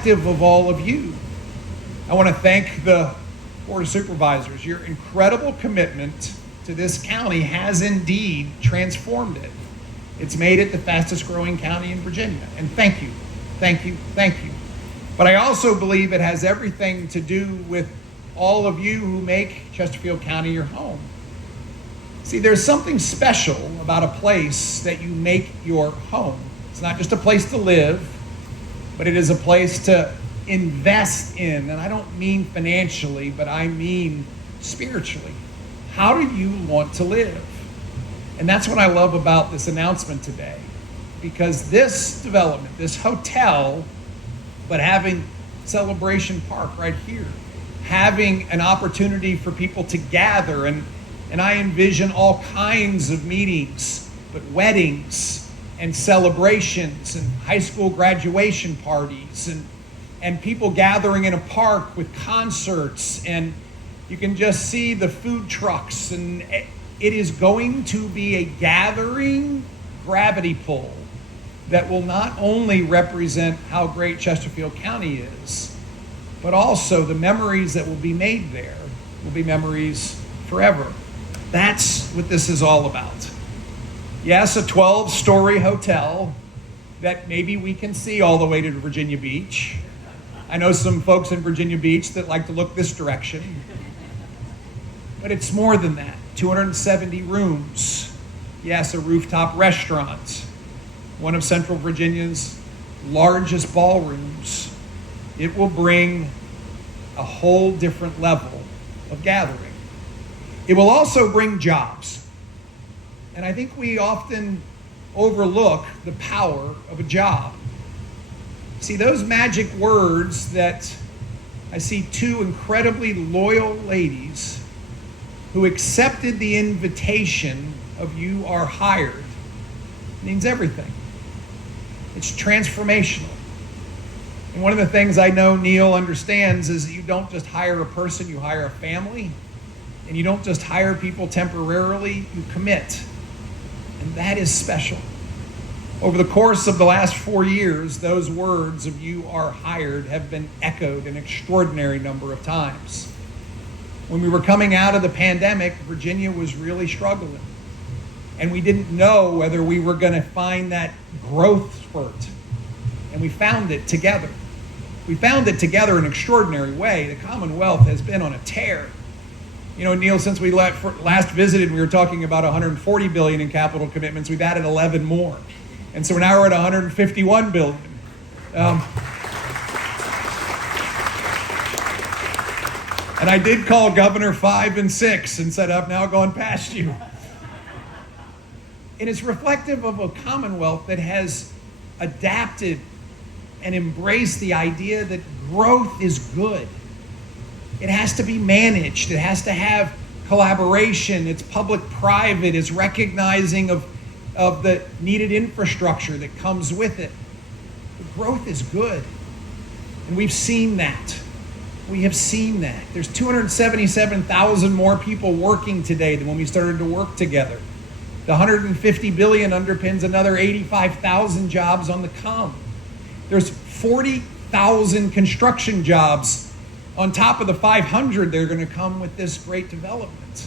reflective of all of you. I want to thank the Board of Supervisors. Your incredible commitment to this county has indeed transformed it. It's made it the fastest growing county in Virginia. And thank you, thank you, thank you. But I also believe it has everything to do with all of you who make Chesterfield County your home. See, there's something special about a place that you make your home. It's not just a place to live, but it is a place to invest in. And I don't mean financially, but I mean spiritually. How do you want to live? And that's what I love about this announcement today, because this development, this hotel, but having Celebration Park right here, having an opportunity for people to gather, and I envision all kinds of meetings, but weddings and celebrations and high school graduation parties and people gathering in a park with concerts, and you can just see the food trucks, and it is going to be a gathering gravity pull that will not only represent how great Chesterfield County is, but also the memories that will be made there will be memories forever. That's what this is all about. Yes, a 12-story hotel that maybe we can see all the way to Virginia Beach. I know some folks in Virginia Beach that like to look this direction. But it's more than that. 270 rooms. Yes, a rooftop restaurant. One of Central Virginia's largest ballrooms. It will bring a whole different level of gathering. It will also bring jobs. And I think we often overlook the power of a job. See, those magic words that I see two incredibly loyal ladies who accepted the invitation of "you are hired" means everything. It's transformational. And one of the things I know Neil understands is that you don't just hire a person, you hire a family. And you don't just hire people temporarily, you commit. And that is special. Over the course of the last 4 years, those words of "you are hired" have been echoed an extraordinary number of times. When we were coming out of the pandemic, Virginia was really struggling. And we didn't know whether we were going to find that growth spurt. And we found it together. We found it together in an extraordinary way. The Commonwealth has been on a tear. You know, Neil, since we last visited, we were talking about $140 billion in capital commitments. We've added 11 more. And so now we're at $151 billion. And I did call Governor 5 and 6 and said, "I've now gone past you." And it's reflective of a Commonwealth that has adapted and embraced the idea that growth is good. It has to be managed. It has to have collaboration. It's public-private. It's recognizing of the needed infrastructure that comes with it. But growth is good. And we've seen that. We have seen that. There's 277,000 more people working today than when we started to work together. The $150 billion underpins another 85,000 jobs on the come. There's 40,000 construction jobs on top of the 500 that are going to come with this great development.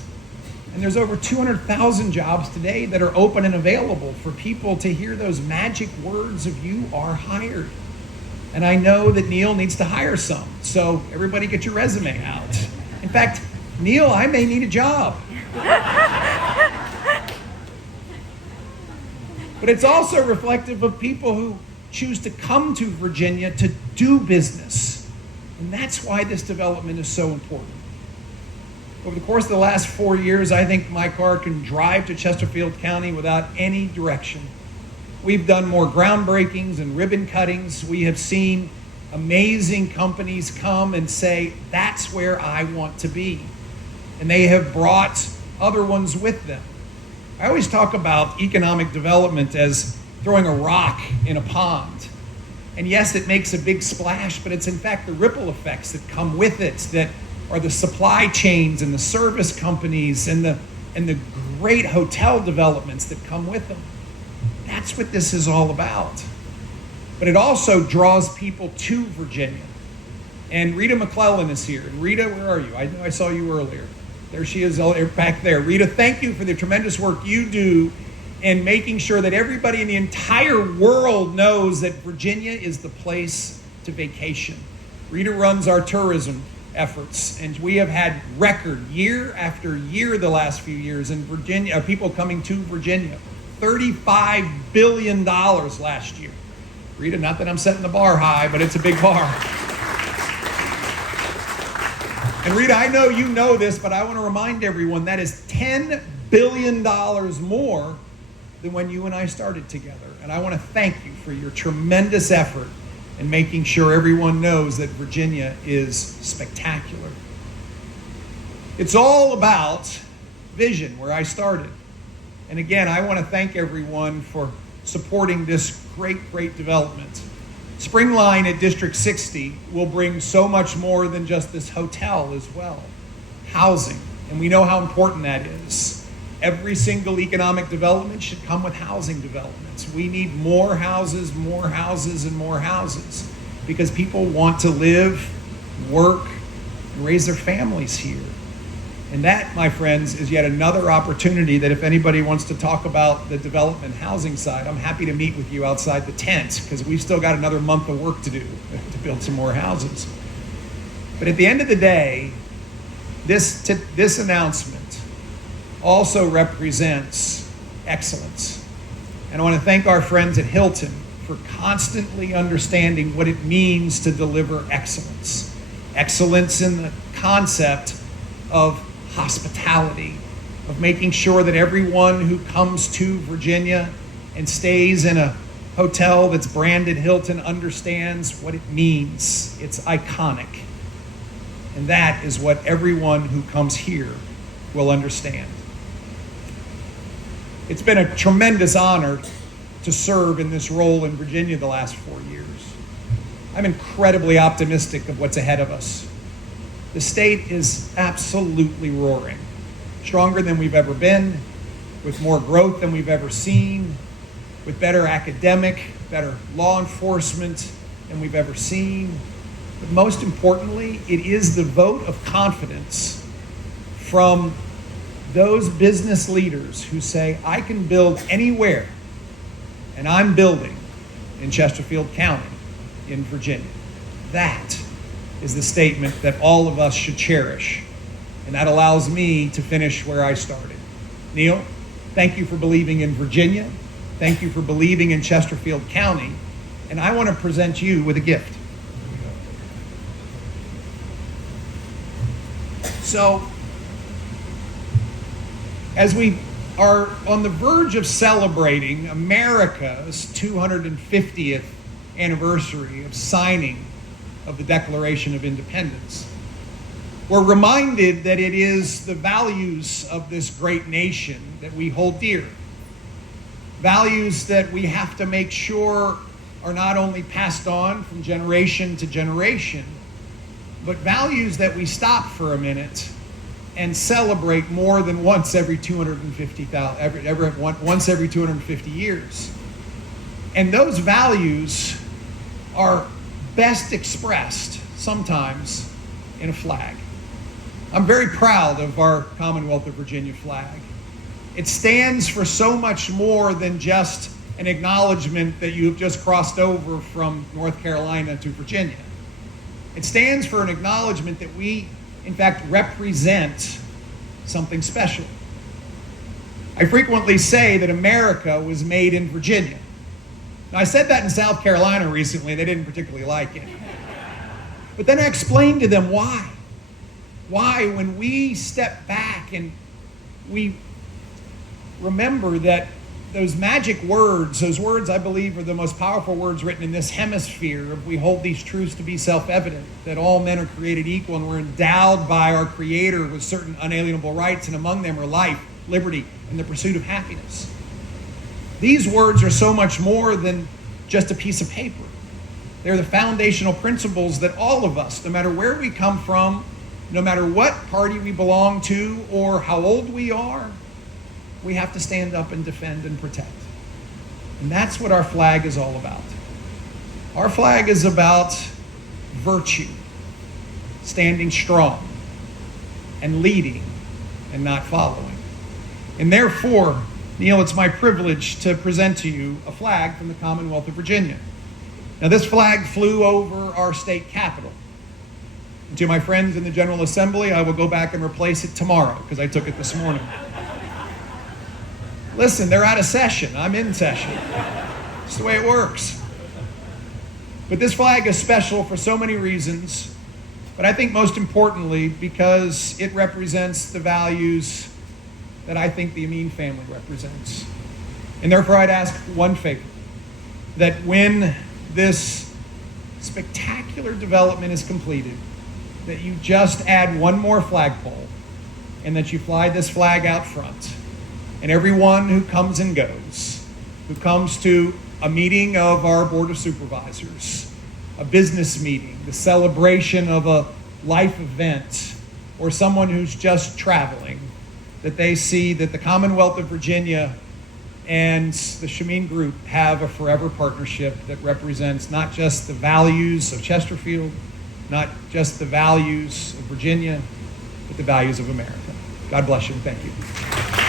And there's over 200,000 jobs today that are open and available for people to hear those magic words of "you are hired." And I know that Neil needs to hire some. So everybody get your resume out. In fact, Neil, I may need a job. But it's also reflective of people who choose to come to Virginia to do business. And that's why this development is so important. Over the course of the last 4 years, I think my car can drive to Chesterfield County without any direction. We've done more groundbreakings and ribbon cuttings. We have seen amazing companies come and say, "That's where I want to be." And they have brought other ones with them. I always talk about economic development as throwing a rock in a pond. And yes, it makes a big splash, but it's in fact the ripple effects that come with it that are the supply chains and the service companies and the great hotel developments that come with them. That's what this is all about. but it also draws people to Virginia. And Rita McClellan is here. And Rita, where are you? I know I saw you earlier. There she is back there. Rita, thank you for the tremendous work you do in making sure that everybody in the entire world knows that Virginia is the place to vacation. Rita runs our tourism efforts, and we have had record year after year the last few years in Virginia, people coming to Virginia. $35 billion last year. Rita, not that I'm setting the bar high, but it's a big bar. And Rita, I know you know this, but I want to remind everyone that is $10 billion more than when you and I started together. And I want to thank you for your tremendous effort in making sure everyone knows that Virginia is spectacular. It's all about vision, where I started. And again, I want to thank everyone for supporting this great, great development. Springline at District 60 will bring so much more than just this hotel as well. Housing, and we know how important that is. Every single economic development should come with housing developments. We need more houses, and more houses, because people want to live, work, and raise their families here. And that, my friends, is yet another opportunity that if anybody wants to talk about the development housing side, I'm happy to meet with you outside the tent, because we've still got another month of work to do to build some more houses. But at the end of the day, this announcement also represents excellence. And I want to thank our friends at Hilton for constantly understanding what it means to deliver excellence. Excellence in the concept of hospitality, of making sure that everyone who comes to Virginia and stays in a hotel that's branded Hilton understands what it means. It's iconic. And that is what everyone who comes here will understand. It's been a tremendous honor to serve in this role in Virginia the last 4 years. I'm incredibly optimistic of what's ahead of us. The state is absolutely roaring, stronger than we've ever been, with more growth than we've ever seen, with better better law enforcement than we've ever seen. But most importantly, it is the vote of confidence from those business leaders who say, I can build anywhere, and I'm building in Chesterfield County in Virginia. That is the statement that all of us should cherish, and that allows me to finish where I started. Neil, thank you for believing in Virginia. Thank you for believing in Chesterfield County, and I want to present you with a gift. So, as we are on the verge of celebrating America's 250th anniversary of signing of the Declaration of Independence, we're reminded that it is the values of this great nation that we hold dear. Values that we have to make sure are not only passed on from generation to generation, but values that we stop for a minute and celebrate more than once every 250 years. And those values are best expressed sometimes in a flag. I'm very proud of our Commonwealth of Virginia flag. It stands for so much more than just an acknowledgement that you have just crossed over from North Carolina to Virginia. It stands for an acknowledgement that we, in fact, represent something special. I frequently say that America was made in Virginia. Now, I said that in South Carolina recently. They didn't particularly like it. But then I explained to them why. Why, when we step back and we remember that those magic words, those words I believe are the most powerful words written in this hemisphere, we hold these truths to be self-evident, that all men are created equal and we're endowed by our Creator with certain unalienable rights, and among them are life, liberty, and the pursuit of happiness. These words are so much more than just a piece of paper. They're the foundational principles that all of us, no matter where we come from, no matter what party we belong to or how old we are, we have to stand up and defend and protect. And that's what our flag is all about. Our flag is about virtue, standing strong, and leading and not following. And therefore, Neil, it's my privilege to present to you a flag from the Commonwealth of Virginia. Now, this flag flew over our state capitol. And to my friends in the General Assembly, I will go back and replace it tomorrow because I took it this morning. Listen, they're out of session. I'm in session. It's the way it works. But this flag is special for so many reasons, but I think most importantly because it represents the values that I think the Amin family represents. And therefore I'd ask one favor, that when this spectacular development is completed, that you just add one more flagpole and that you fly this flag out front. And everyone who comes and goes, who comes to a meeting of our Board of Supervisors, a business meeting, the celebration of a life event, or someone who's just traveling, that they see that the Commonwealth of Virginia and the Shamin Group have a forever partnership that represents not just the values of Chesterfield, not just the values of Virginia, but the values of America. God bless you and thank you.